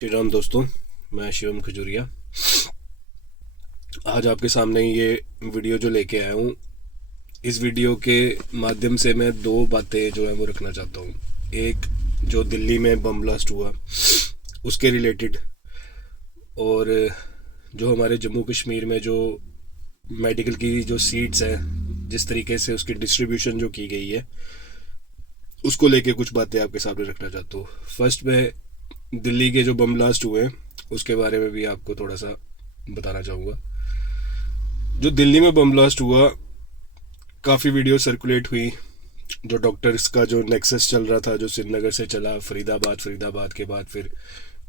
श्री राम दोस्तों, मैं शिवम खजूरिया। आज आपके सामने ये वीडियो जो लेके आया हूँ, इस वीडियो के माध्यम से मैं दो बातें जो है वो रखना चाहता हूँ। एक, जो दिल्ली में बम ब्लास्ट हुआ उसके रिलेटेड, और जो हमारे जम्मू कश्मीर में जो मेडिकल की जो सीट्स हैं, जिस तरीके से उसकी डिस्ट्रीब्यूशन जो की गई है, उसको लेके कुछ बातें आपके सामने रखना चाहता हूँ। फर्स्ट, मैं दिल्ली के जो बम ब्लास्ट हुए हैं उसके बारे में भी आपको थोड़ा सा बताना चाहूँगा। जो दिल्ली में बम ब्लास्ट हुआ, काफ़ी वीडियो सर्कुलेट हुई। जो डॉक्टर्स का जो नेक्सस चल रहा था, जो श्रीनगर से चला फरीदाबाद, फरीदाबाद के बाद फिर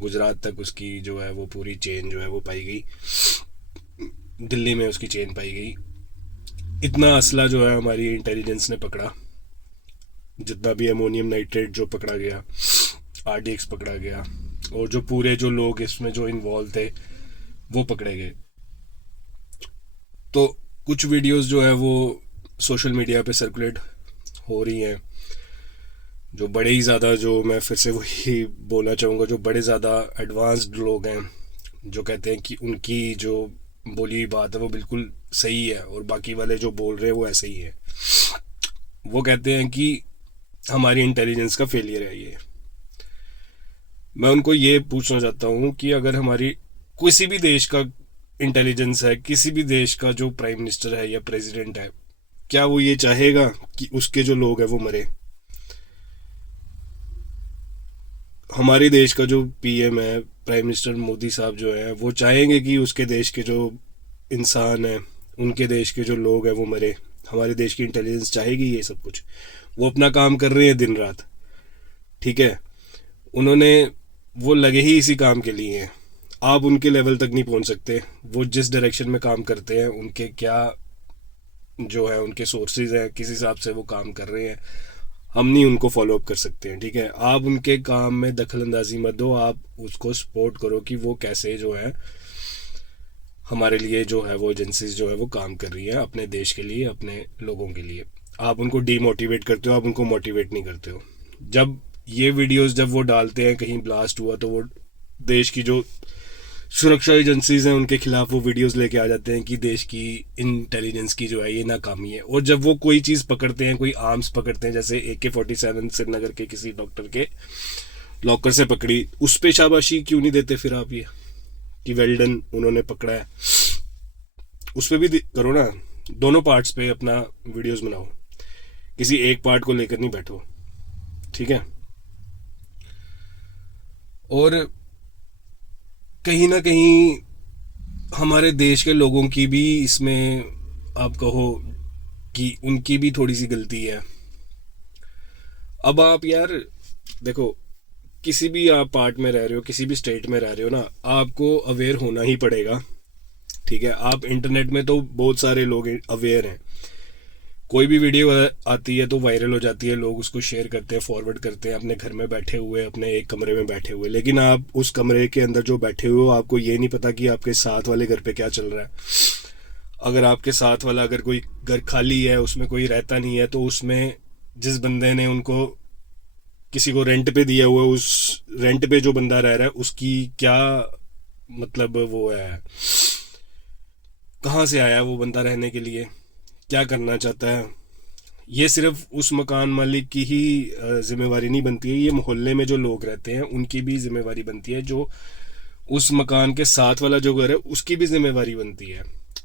गुजरात तक उसकी जो है वो पूरी चेन जो है वो पाई गई, दिल्ली में उसकी चेन पाई गई। इतना असला जो है हमारी इंटेलिजेंस ने पकड़ा, जितना भी अमोनियम नाइट्रेट जो पकड़ा गया, आरडीएक्स पकड़ा गया, और जो पूरे जो लोग इसमें जो इन्वॉल्व थे वो पकड़े गए। तो कुछ वीडियोस जो है वो सोशल मीडिया पे सर्कुलेट हो रही हैं, जो बड़े ही ज़्यादा, जो मैं फिर से वही बोलना चाहूँगा, जो बड़े ज़्यादा एडवांस्ड लोग हैं, जो कहते हैं कि उनकी जो बोली हुई बात है वो बिल्कुल सही है और बाकी वाले जो बोल रहे हैं वो ऐसे ही है। वो कहते हैं कि हमारी इंटेलिजेंस का फेलियर है ये। मैं उनको ये पूछना चाहता हूँ कि अगर हमारी किसी भी देश का इंटेलिजेंस है, किसी भी देश का जो प्राइम मिनिस्टर है या प्रेसिडेंट है, क्या वो ये चाहेगा कि उसके जो लोग हैं वो मरे? हमारे देश का जो पीएम है, प्राइम मिनिस्टर मोदी साहब जो है, वो चाहेंगे कि उसके देश के जो इंसान हैं, उनके देश के जो लोग हैं वो मरे? हमारे देश की इंटेलिजेंस चाहेगी ये सब कुछ? वो अपना काम कर रहे हैं दिन रात, ठीक है, उन्होंने, वो लगे ही इसी काम के लिए हैं। आप उनके लेवल तक नहीं पहुंच सकते। वो जिस डायरेक्शन में काम करते हैं, उनके क्या जो है उनके सोर्सेज हैं, किस हिसाब से वो काम कर रहे हैं, हम नहीं उनको फॉलो अप कर सकते हैं, ठीक है। आप उनके काम में दखल अंदाजी मत दो, आप उसको सपोर्ट करो कि वो कैसे जो है हमारे लिए जो है वो एजेंसीज जो है वो काम कर रही है अपने देश के लिए, अपने लोगों के लिए। आप उनको डीमोटिवेट करते हो, आप उनको मोटिवेट नहीं करते हो। जब ये वीडियोस जब वो डालते हैं कहीं ब्लास्ट हुआ, तो वो देश की जो सुरक्षा एजेंसीज हैं उनके खिलाफ वो वीडियोस लेके आ जाते हैं कि देश की इंटेलिजेंस की जो है ये नाकामी है। और जब वो कोई चीज़ पकड़ते हैं, कोई आर्म्स पकड़ते हैं, जैसे AK-47 श्रीनगर के किसी डॉक्टर के लॉकर से पकड़ी, उस पे शाबाशी क्यों नहीं देते फिर आप ये कि वेल डन, उन्होंने पकड़ा है? उस पर भी करो ना, दोनों पार्ट्स पे अपना वीडियोस बनाओ, किसी एक पार्ट को लेकर नहीं बैठो, ठीक है। और कहीं ना कहीं हमारे देश के लोगों की भी इसमें, आप कहो कि उनकी भी थोड़ी सी गलती है। अब आप यार देखो, किसी भी आप पार्ट में रह रहे हो, किसी भी स्टेट में रह रहे हो ना, आपको अवेयर होना ही पड़ेगा, ठीक है। आप इंटरनेट में तो बहुत सारे लोग अवेयर हैं, कोई भी वीडियो आती है तो वायरल हो जाती है, लोग उसको शेयर करते हैं, फॉरवर्ड करते हैं अपने घर में बैठे हुए, अपने एक कमरे में बैठे हुए। लेकिन आप उस कमरे के अंदर जो बैठे हुए हो, आपको ये नहीं पता कि आपके साथ वाले घर पे क्या चल रहा है। अगर आपके साथ वाला, अगर कोई घर खाली है, उसमें कोई रहता नहीं है, तो उसमें जिस बंदे ने उनको किसी को रेंट पे दिया हुआ है, उस रेंट पे जो बंदा रह रहा है उसकी क्या मतलब वो है, कहाँ से आया वो बंदा रहने के लिए, क्या करना चाहता है? ये सिर्फ उस मकान मालिक की ही जिम्मेवारी नहीं बनती है, ये मोहल्ले में जो लोग रहते हैं उनकी भी जिम्मेवारी बनती है, जो उस मकान के साथ वाला जो घर है उसकी भी जिम्मेवारी बनती है।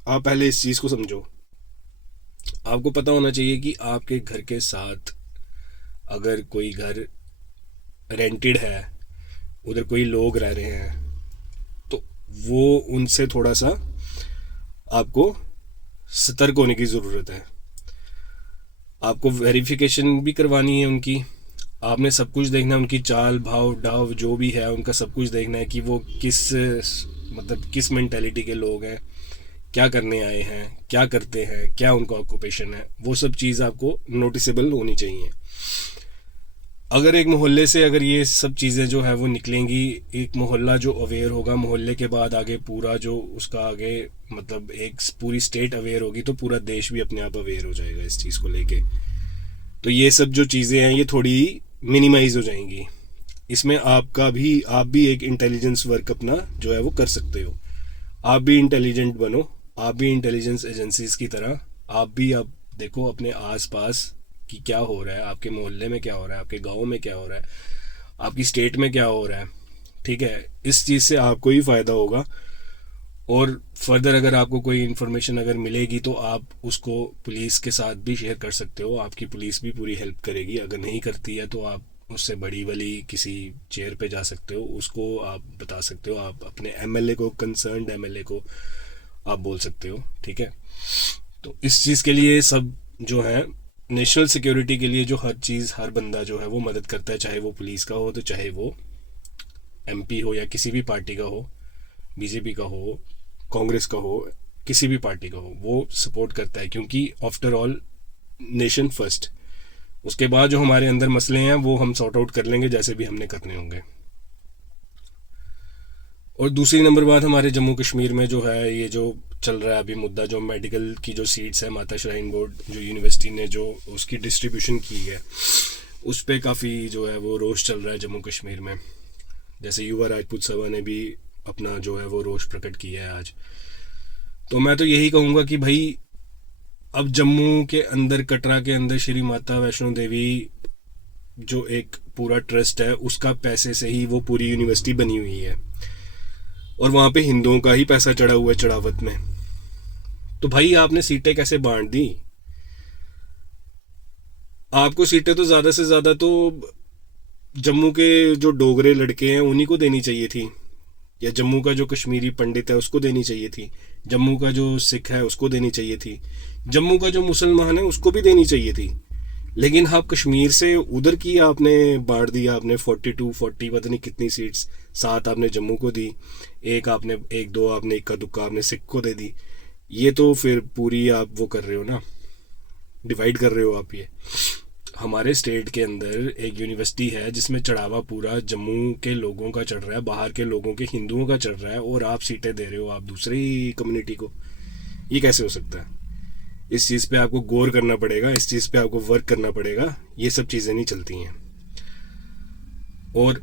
आप पहले इस चीज़ को समझो। आपको पता होना चाहिए कि आपके घर के साथ अगर कोई घर रेंटेड है, उधर कोई लोग रह रहे हैं, तो वो उनसे थोड़ा सा आपको सतर्क होने की ज़रूरत है। आपको वेरिफिकेशन भी करवानी है उनकी, आपने सब कुछ देखना है, उनकी चाल भाव डाव जो भी है उनका सब कुछ देखना है कि वो किस, मतलब किस मेंटेलिटी के लोग हैं, क्या करने आए हैं, क्या करते हैं, क्या उनका ऑक्यूपेशन है, वो सब चीज़ आपको नोटिसेबल होनी चाहिए। अगर एक मोहल्ले से अगर ये सब चीज़ें जो है वो निकलेंगी, एक मोहल्ला जो अवेयर होगा, मोहल्ले के बाद आगे पूरा जो उसका आगे मतलब एक पूरी स्टेट अवेयर होगी, तो पूरा देश भी अपने आप अवेयर हो जाएगा इस चीज़ को लेके। तो ये सब जो चीज़ें हैं ये थोड़ी मिनिमाइज हो जाएंगी। इसमें आप भी एक इंटेलिजेंस वर्क अपना जो है वो कर सकते हो। आप भी इंटेलिजेंट बनो, आप भी इंटेलिजेंस एजेंसीज की तरह आप देखो अपने आसपास कि क्या हो रहा है, आपके मोहल्ले में क्या हो रहा है, आपके गांव में क्या हो रहा है, आपकी स्टेट में क्या हो रहा है। ठीक है, इस चीज़ से आपको ही फ़ायदा होगा। और फर्दर अगर आपको कोई इन्फॉर्मेशन अगर मिलेगी तो आप उसको पुलिस के साथ भी शेयर कर सकते हो, आपकी पुलिस भी पूरी हेल्प करेगी। अगर नहीं करती है तो आप उससे बड़ी वाली किसी चेयर पे जा सकते हो, उसको आप बता सकते हो, आप अपने एमएलए को, कंसर्न्ड एमएलए को आप बोल सकते हो। ठीक है, तो इस चीज़ के लिए सब जो है नेशनल सिक्योरिटी के लिए जो हर चीज़ हर बंदा जो है वो मदद करता है, चाहे वो पुलिस का हो, तो चाहे वो एमपी हो या किसी भी पार्टी का हो, बीजेपी का हो, कांग्रेस का हो, किसी भी पार्टी का हो, वो सपोर्ट करता है, क्योंकि आफ्टर ऑल नेशन फर्स्ट। उसके बाद जो हमारे अंदर मसले हैं वो हम सॉर्ट आउट कर लेंगे जैसे भी हमने करने होंगे। और दूसरी नंबर बात, हमारे जम्मू कश्मीर में जो है ये जो चल रहा है अभी मुद्दा, जो मेडिकल की जो सीट्स है, माता श्राइन बोर्ड जो यूनिवर्सिटी ने जो उसकी डिस्ट्रीब्यूशन की है, उस पर काफ़ी जो है वो रोष चल रहा है जम्मू कश्मीर में। जैसे युवा राजपूत सभा ने भी अपना जो है वो रोष प्रकट किया है आज। तो मैं तो यही कहूँगा कि भाई अब जम्मू के अंदर, कटरा के अंदर श्री माता वैष्णो देवी जो एक पूरा ट्रस्ट है, उसका पैसे से ही वो पूरी यूनिवर्सिटी बनी हुई है, और वहाँ पे हिंदुओं का ही पैसा चढ़ा हुआ है चढ़ावत में। तो भाई आपने सीटें कैसे बांट दी? आपको सीटें तो ज़्यादा से ज़्यादा तो जम्मू के जो डोगरे लड़के हैं उन्हीं को देनी चाहिए थी, या जम्मू का जो कश्मीरी पंडित है उसको देनी चाहिए थी, जम्मू का जो सिख है उसको देनी चाहिए थी, जम्मू का जो मुसलमान है उसको भी देनी चाहिए थी। लेकिन आप कश्मीर से उधर की आपने बांट दिया, आपने 42-40 पता नहीं कितनी सीट्स, 7 आपने जम्मू को दी, एक दो आपने इक्का दुक्का आपने सिख को दे दी। ये तो फिर पूरी आप वो कर रहे हो ना, डिवाइड कर रहे हो आप। ये हमारे स्टेट के अंदर एक यूनिवर्सिटी है जिसमें चढ़ावा पूरा जम्मू के लोगों का चढ़ रहा है, बाहर के लोगों के हिंदुओं का चढ़ रहा है, और आप सीटें दे रहे हो आप दूसरी कम्युनिटी को। ये कैसे हो सकता है? इस चीज़ पे आपको गौर करना पड़ेगा, इस चीज़ पे आपको वर्क करना पड़ेगा। ये सब चीज़ें नहीं चलती हैं। और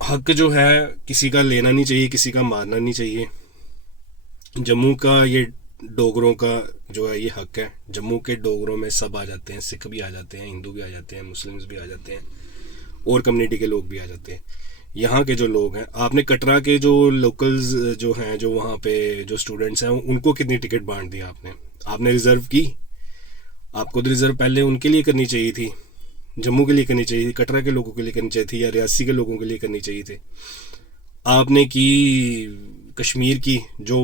हक जो है किसी का लेना नहीं चाहिए, किसी का मारना नहीं चाहिए। जम्मू का ये डोगरों का जो है ये हक है। जम्मू के डोगरों में सब आ जाते हैं, सिख भी आ जाते हैं, हिंदू भी आ जाते हैं, मुस्लिम्स भी आ जाते हैं, और कम्युनिटी के लोग भी आ जाते हैं। यहाँ के जो लोग हैं, आपने कटरा के जो लोकल्स जो हैं, जो वहाँ पे जो स्टूडेंट्स हैं, उनको कितनी टिकट बांट दी आपने रिज़र्व की? आपको तो रिज़र्व पहले उनके लिए करनी चाहिए थी, जम्मू के लिए करनी चाहिए थी, कटरा के लोगों के लिए करनी चाहिए थी, या रियासी के लोगों के लिए करनी चाहिए थी। आपने की कश्मीर की, जो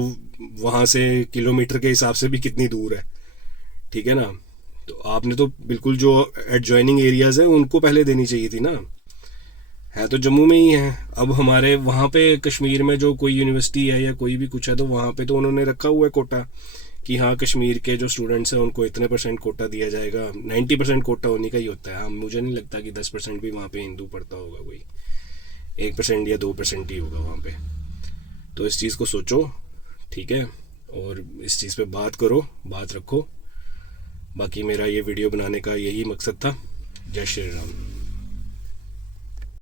वहाँ से किलोमीटर के हिसाब से भी कितनी दूर है। ठीक है ना, तो आपने तो बिल्कुल जो एडजॉइनिंग एरियाज़ हैं उनको पहले देनी चाहिए थी ना। है तो जम्मू में ही है। अब हमारे वहाँ पे कश्मीर में जो कोई यूनिवर्सिटी है या कोई भी कुछ है, तो वहाँ पे तो उन्होंने रखा हुआ है कोटा कि हाँ कश्मीर के जो स्टूडेंट्स हैं उनको इतने % कोटा दिया जाएगा। 90% कोटा होने का ही होता है। हाँ, मुझे नहीं लगता कि 10% भी वहाँ पे हिंदू पढ़ता होगा, कोई 1% या 2% ही होगा वहाँ पे। तो इस चीज़ को सोचो, ठीक है, और इस चीज़ पे बात करो, बात रखो। बाकी मेरा ये वीडियो बनाने का यही मकसद था। जय श्री राम।